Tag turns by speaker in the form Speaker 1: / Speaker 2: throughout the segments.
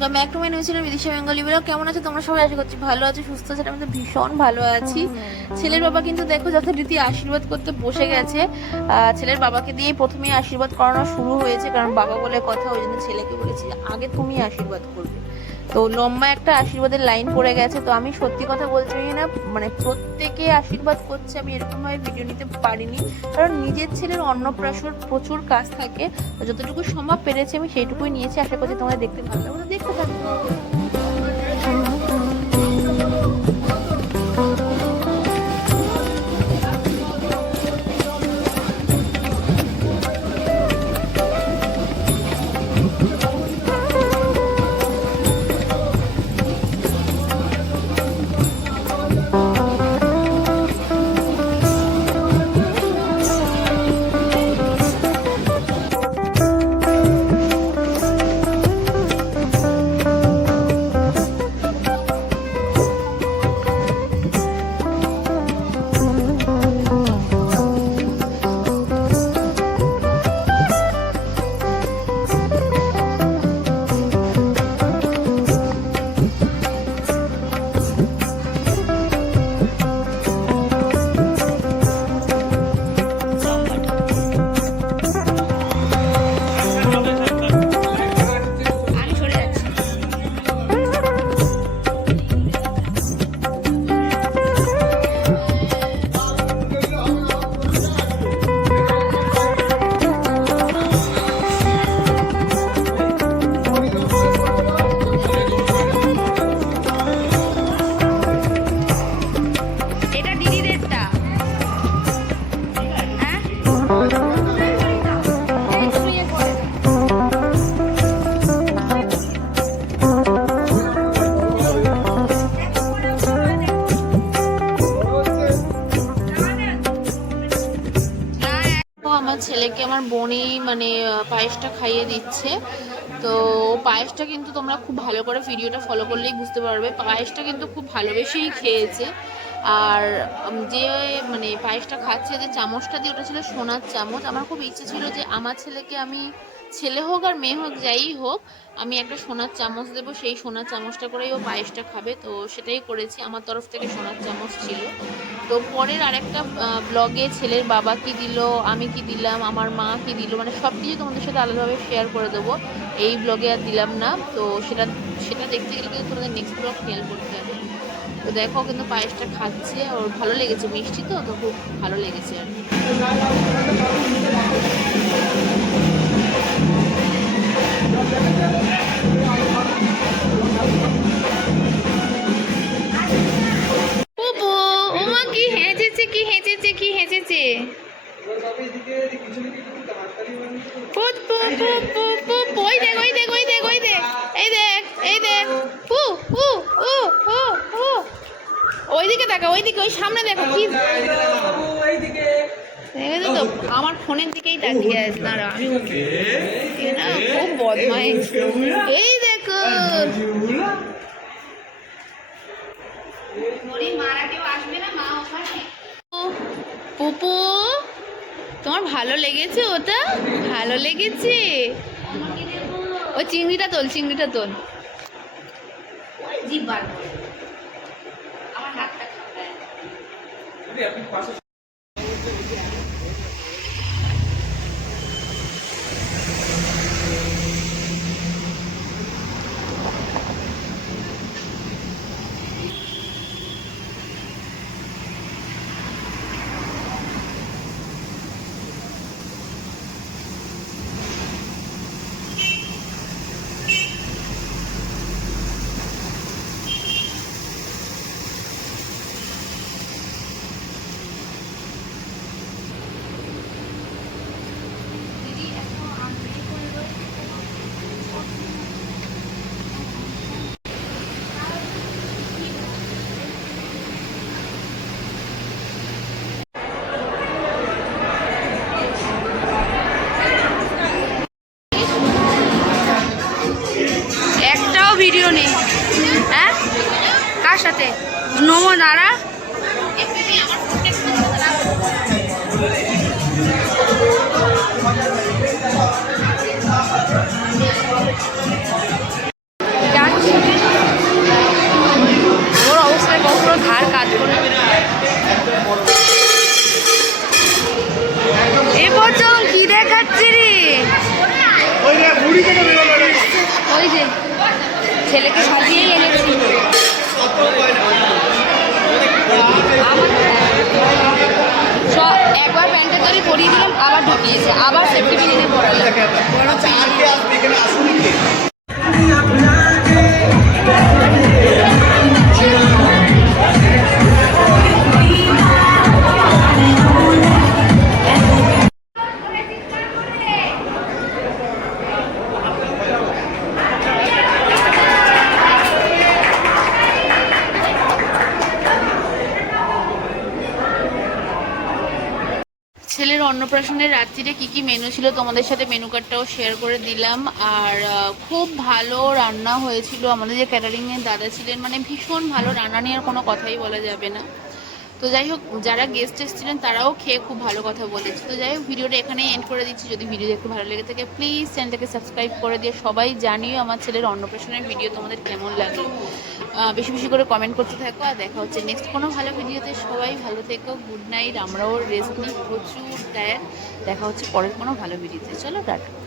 Speaker 1: Bengali blog কেমন আছে? তোমরা সবাই আশা করছি ভালো আছো সুস্থ আছে আমি তো ভীষণ ভালো আছি। ছেলের বাবা কিন্তু দেখো যথারীতি আশীর্বাদ করতে বসে গেছে। ছেলের বাবাকে দিয়েই প্রথমে আশীর্বাদ করানো শুরু হয়েছে কারণ বাবা বলে কথা ওই জন্য ছেলেকে বলেছি আগে তুমি আশীর্বাদ করবে। তো লম্বা একটা আশীর্বাদের লাইন পড়ে গেছে। তো আমি সত্যি কথা বলছি না মানে প্রত্যেকে আশীর্বাদ করছে আমি এরকম ভাবে ভিডিও নিতে পারিনি। কারণ নিজের ছেলের অন্নপ্রাশন প্রচুর কাজ থাকে। যতটুকু সম্ভব পেরেছি আমি সেইটুকুই নিয়েছি। আশা করছি তোমাদের দেখতে ভালো লাগবে। だけ。ছেলেকে আমার বোনই মানে পায়েসটা খাইয়ে দিচ্ছে। তো পায়েসটা কিন্তু তোমরা খুব ভালো করে ভিডিওটা ফলো করলেই বুঝতে পারবে। পায়েসটা কিন্তু খুব ভালোবেসেই খেয়েছে। আর যে মানে পায়েসটা খাচ্ছে, যে চামচটা দিয়ে, ওটা ছিল সোনার চামচ। আমার খুব ইচ্ছে ছিল যে আমার ছেলেকে আমি ছেলে হোক আর মেয়ে হোক, যাই হোক, আমি একটা সোনার চামচ দেবো। সেই সোনার চামচটা করেই ও পায়েসটা খাবে। তো সেটাই করেছি। আমার তরফ থেকে সোনার চামচ ছিল। তো পরের আরেকটা ব্লগে ছেলের বাবা কি দিল, আমি কি দিলাম, আমার মা কি দিল মানে সব কিছু তোমাদের সাথে আলাদাভাবে শেয়ার করে দেবো। এই ব্লগে আর দিলাম না। তো সেটা সেটা দেখতে গেলে কিন্তু তোমাদের নেক্সট ব্লগ খেয়াল করতে হবে। তো দেখো, কিন্তু পায়েসটা খাচ্ছে। ওর ভালো লেগেছে মিষ্টি তো তো খুব ভালো লেগেছে আর ওইদিকে তাকা ওইদিকে ওই সামনে দেখো কি দেখেছ তো আমার ফোনের দিকেই তাকিয়ে আছে দাঁড়া আমি না খুব বদমাইশ। এই দেখো। পুপু তোমার ভালো লেগেছে ওটা? ভালো লেগেছে। ওই চিংড়িটা তোল চিংড়িটা তোল। একটাও Yeah. নোমো দাঁড়া ওর অবস্থায় কাজ ওই যে ছেলেকে সাজিয়েই এনেছি। একবার প্যান্টের দড়ি পরিয়ে দিলাম আবার ঢুকিয়েছে আবার সেফটি পিন এনে পড়ালাম। ছেলের অন্নপ্রাশনের রাত্রিরে কি কি মেনু ছিল তোমাদের সাথে মেনু কার্ডটাও শেয়ার করে দিলাম। আর খুব ভালো রান্না হয়েছিল। আমাদের যে ক্যাটারিংয়ের দাদা ছিলেন মানে ভীষণ ভালো রান্না নিয়ে আর কোনো কথাই বলা যাবে না। তো যাই হোক, যারা গেস্ট এসেছিলেন তারাও খেয়ে খুব ভালো কথা বলেছে। তো যাই হোক, ভিডিওটা এখানেই এন্ড করে দিচ্ছি। যদি ভিডিও দেখতে ভালো লেগে থাকে প্লিজ চ্যানেলটাকে সাবস্ক্রাইব করে দিয়ে সবাই জানিও আমার ছেলের অন্নপ্রাশনের ভিডিও তোমাদের কেমন লাগল বেশি বেশি করে কমেন্ট করতে থাকো আর দেখা হচ্ছে নেক্সট কোনো ভালো ভিডিওতে সবাই ভালো থেকো গুড নাইট আমরাও রেস্ট নিই প্রচুর। টায়ার দেখা হচ্ছে পরের কোনো ভালো ভিডিওতে চলো টাটা।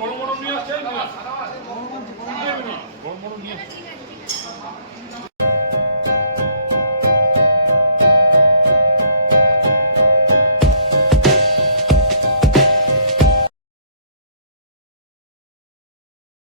Speaker 2: বড় বড় নিয়ে আসছে?